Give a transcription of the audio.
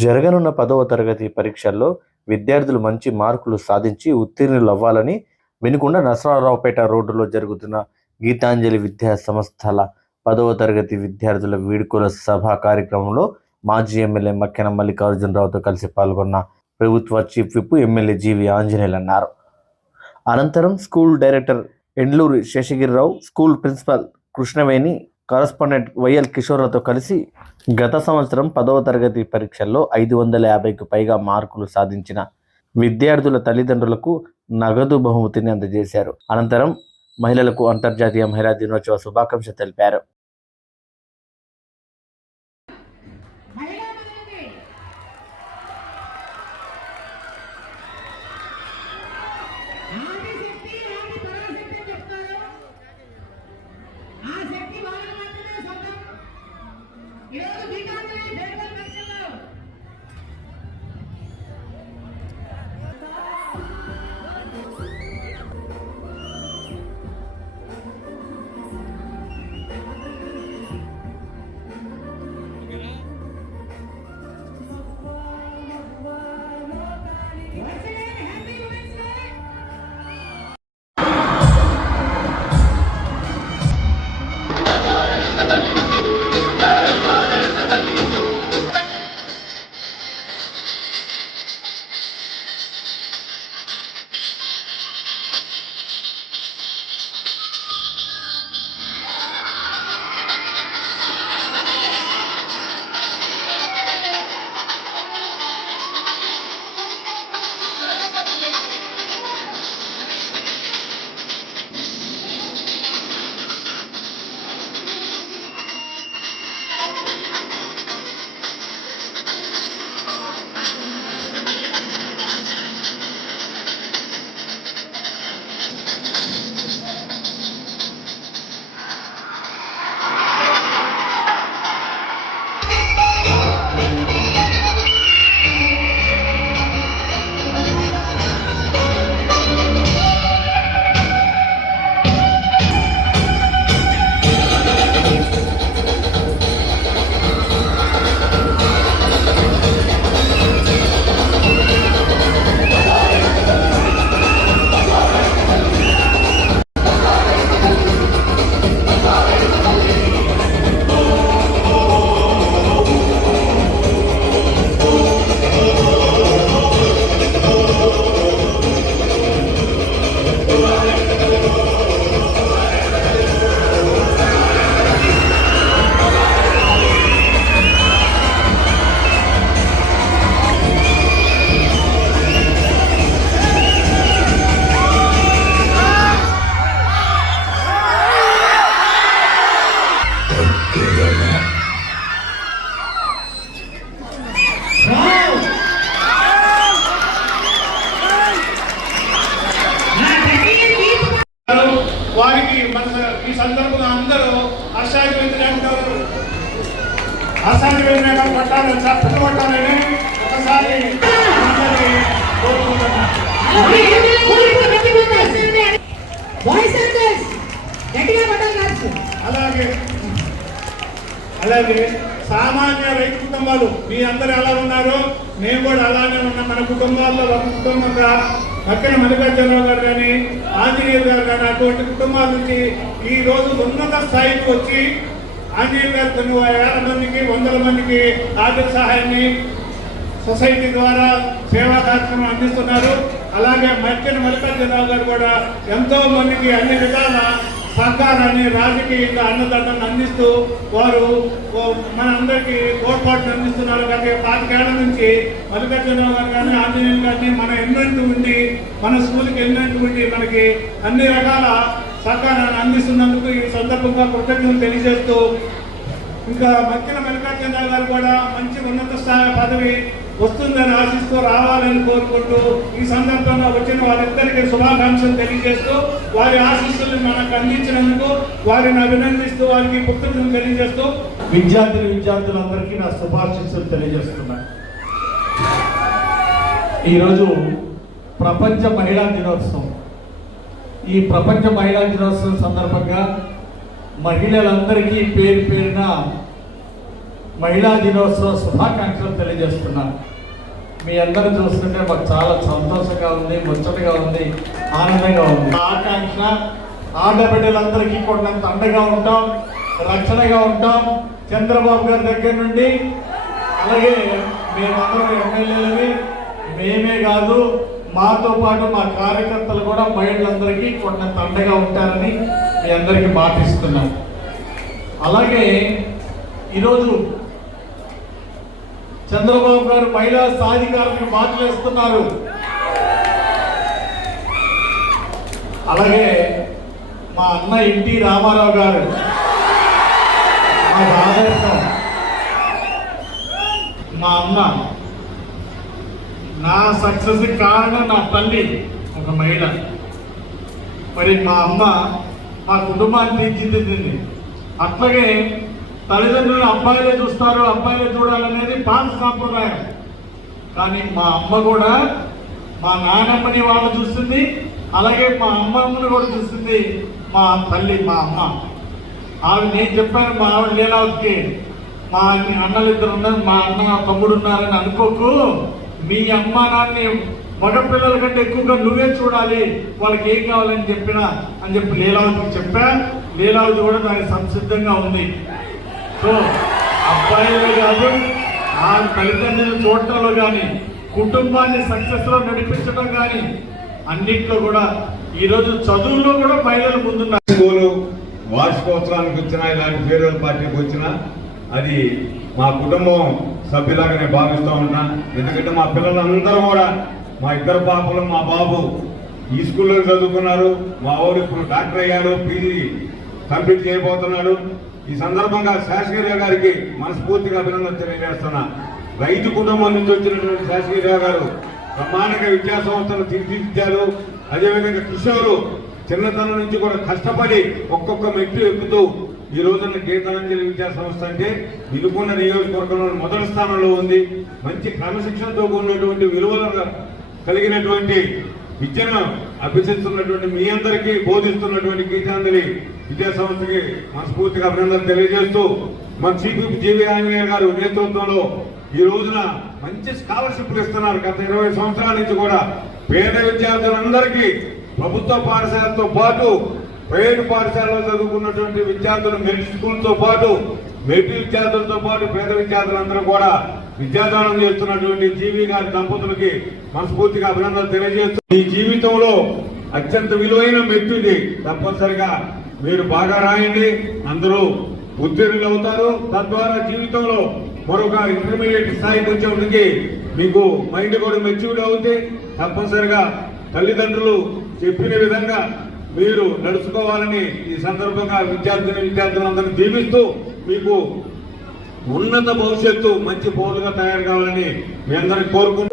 జరగనున్న పదవ తరగతి పరీక్షల్లో విద్యార్థులు మంచి మార్కులు సాధించి ఉత్తీర్ణులు అవ్వాలని వినుకొండ నరసరావుపేట రోడ్డులో జరుగుతున్న గీతాంజలి విద్యా సంస్థల పదవ తరగతి విద్యార్థుల వీడ్కోల సభ కార్యక్రమంలో మాజీ ఎమ్మెల్యే మక్కెన మల్లికార్జునరావుతో కలిసి పాల్గొన్న ప్రభుత్వ chief whip MLA GV Anjaneyulu అన్నారు. అనంతరం school director Endluri Seshagirirao school principal Krishnaveni correspondent YL కిషోర్లతో కలిసి గత సంవత్సరం పదవ తరగతి పరీక్షల్లో ఐదు వందల యాభైకు పైగా మార్కులు సాధించిన విద్యార్థుల తల్లిదండ్రులకు నగదు బహుమతిని అందజేశారు. అనంతరం మహిళలకు అంతర్జాతీయ మహిళా దినోత్సవ శుభాకాంక్ష తెలిపారు. మన ఈ సందర్భంగా అందరూ హర్షాభివంతులు హర్షాభివంతులుగా పట్టాలి చప్పట్లు పట్టాలని ఒకసారి అలాగే అలాగే సామాన్య రైతు కుటుంబాలు మీ అందరు ఎలా ఉన్నారో? మేము కూడా అలానే ఉన్నాం. మన కుటుంబాల్లో ఒక కుటుంబంగా అక్కడ మల్లికార్జునరావు గారు కానీ ఆంజనేయులు గారు కానీ అటువంటి కుటుంబాల నుంచి ఈ రోజు ఉన్నత స్థాయికి వచ్చి ఆంజనేయులు గారు కొన్ని వేల మందికి వందల మందికి ఆర్థిక సహాయాన్ని సొసైటీ ద్వారా సేవా కార్యక్రమం అందిస్తున్నారు. అలాగే మధ్యన మల్లికార్జునరావు గారు కూడా ఎంతో మందికి అన్ని విధాల సహకారాన్ని రాజకీయంగా అన్నదండను అందిస్తూ వారు మనందరికీ మన అందరికీ తోడ్పాటును అందిస్తున్నారు గత పాతికేళ్ళ నుంచి మల్లికార్జునరావు గారు కానీ ఆంజనేయులు గారిని మన ఎన్నెంటు ఉండి మన స్కూల్కి ఎన్నెంటు ఉండి మనకి అన్ని రకాల సహకారాన్ని అందిస్తున్నందుకు ఈ సందర్భంగా కృతజ్ఞతలు తెలియజేస్తూ ఇంకా మక్కిన మల్లికార్జునరావు గారు కూడా మంచి ఉన్నత స్థాయి పదవి వస్తుందని ఆశిస్తూ రావాలని కోరుకుంటూ ఈ సందర్భంగా వచ్చిన వారిద్దరికీ శుభాకాంక్షలు తెలియజేస్తూ వారి ఆశీస్సులు మనకు అందించినందుకు వారిని అభినందిస్తూ వారికి కృతజ్ఞతలు తెలియజేస్తూ. విద్యార్థులు విద్యార్థులందరికీ నా శుభాశీస్సులు తెలియజేస్తున్నాను ఈరోజు ప్రపంచ మహిళా దినోత్సవం. ఈ ప్రపంచ మహిళా దినోత్సవం సందర్భంగా మహిళలందరికీ పేరు పేరున మహిళా దినోత్సవ శుభాకాంక్షలు తెలియజేస్తున్నాను. మీ అందరూ చూస్తుంటే మాకు చాలా సంతోషంగా ఉంది ముచ్చటగా ఉంది ఆనందంగా ఉంది. మా ఆకాంక్ష ఆడబిడ్డలందరికీ కొన్నంత అండగా ఉంటాం రక్షణగా ఉంటాం. చంద్రబాబు గారి దగ్గర నుండి అలాగే మేమందరం ఎమ్మెల్యేలవి మేమే కాదు మాతో పాటు మా కార్యకర్తలు కూడా మహిళలందరికీ కొన్నంత అండగా ఉంటారని మీ అందరికీ మాటిస్తున్నాం అలాగే ఈరోజు చంద్రబాబు గారు మహిళా సాధికారులకు మాటలేస్తున్నారు అలాగే మా అన్న ఎన్టీ రామారావు గారు మాకు ఆదర్శం. మా అన్న నా సక్సెస్ కారణం నా తల్లి ఒక మహిళ. మరి మా అమ్మ మా కుటుంబాన్ని తీర్చిదిద్దింది. అట్లాగే తల్లిదండ్రులు అబ్బాయిలే చూస్తారు అబ్బాయిలే చూడాలనేది పాత సాంప్రదాయం. కానీ మా అమ్మ కూడా మా నానమ్మని వాళ్ళు చూస్తుంది అలాగే మా అమ్మమ్మని కూడా చూస్తుంది మా తల్లి మా అమ్మ. ఆవిడ నేను చెప్పాను మా ఆవిడ లీలావతికి మా అన్నలు ఇద్దరు ఉన్నారు మా అన్న తమ్ముడు ఉన్నారని అనుకోకు. మీ అమ్మ నాన్ని మగపిల్లల కంటే ఎక్కువగా నువ్వే చూడాలి వాళ్ళకి ఏం కావాలని చెప్పిన అని చెప్పి లీలావతికి చెప్పా. లీలావతి కూడా దానికి సంసిద్ధంగా ఉంది. సో అబ్బాయిలే కాదు ఆ తల్లిదండ్రులు చూడటంలో కానీ కుటుంబాన్ని సక్సెస్లో నడిపించడం కానీ అన్నిట్లో కూడా ఈరోజు చదువుల్లో కూడా మహిళలు ముందున్నారు. స్కూలు వార్షికోత్సవానికి వచ్చినా ఇలాంటి ఫేర్వెల్ పార్టీకి వచ్చినా అది మా కుటుంబం సభ్యులాగా నేను భావిస్తూ ఉన్నా. ఎందుకంటే మా పిల్లలందరూ కూడా మా ఇద్దరు పాపలు మా బాబు ఈ స్కూల్లో చదువుకున్నారు మా ఊరు ఇప్పుడు డాక్టర్ అయ్యాడు పీజీ కంప్లీట్ చేయబోతున్నాడు. ఈ సందర్భంగా శాసగిరి గారికి మనస్ఫూర్తిగా అభినందన తెలియజేస్తున్నా. రైతు కుటుంబం నుంచి వచ్చినటువంటి శాసగిరి గారు బ్రహ్మాండంగా విద్యా సంస్థను తీర్చిదిద్దారు. అదేవిధంగా కిషోరు చిన్నతనం నుంచి కూడా కష్టపడి ఒక్కొక్క మెట్టు ఎక్కుతూ ఈ రోజున గీతాంజలి విద్యా సంస్థ అంటే నిలుపున్న నియోజకవర్గంలో మొదటి స్థానంలో ఉంది. మంచి క్రమశిక్షణతో కూడినటువంటి విలువలు కలిగినటువంటి విద్యను అభ్యసిస్తున్నటువంటి మీ అందరికీ బోధిస్తున్నటువంటి గీతాంజలి విద్యా సంస్థకి మనస్ఫూర్తిగా అభినందనలు తెలియజేస్తూ మన చీఫ్ జీవి ఆంజనేయ గారు నేతృత్వంలో ఈ రోజున మంచి స్కాలర్షిప్లు ఇస్తున్నారు. గత ఇరవై సంవత్సరాల నుంచి కూడా పేద విద్యార్థులందరికీ ప్రభుత్వ పాఠశాలతో పాటు ప్రైవేటు పాఠశాలలో చదువుకున్నటువంటి విద్యార్థులు మెరిట్ స్కూల్తో పాటు మెరిట్ విద్యార్థులతో పాటు పేద విద్యార్థులందరూ కూడా విద్యాదానం చేస్తున్నటువంటి జీవి గారి దంపతులకి మనస్ఫూర్తిగా అభినందనలు తెలియజేస్తూ ఈ జీవితంలో అత్యంత విలువైన మెట్టు ఇది. తప్పనిసరిగా మీరు బాగా రాయండి. అందరూ ఉత్తీర్ణులు అవుతారు. తద్వారా జీవితంలో మరొక ఇంటర్మీడియట్ స్థాయికి వచ్చేటికి మీకు మైండ్ కూడా మెచ్యూర్డ్ అవుతే తప్పనిసరిగా తల్లిదండ్రులు చెప్పిన విధంగా మీరు నడుచుకోవాలని ఈ సందర్భంగా విద్యార్థిని విద్యార్థులందరినీ దీవిస్తూ మీకు ఉన్నత భవిష్యత్తు మంచి పౌరులుగా తయారు కావాలని మీ అందరినీ కోరుకుంటున్నాం.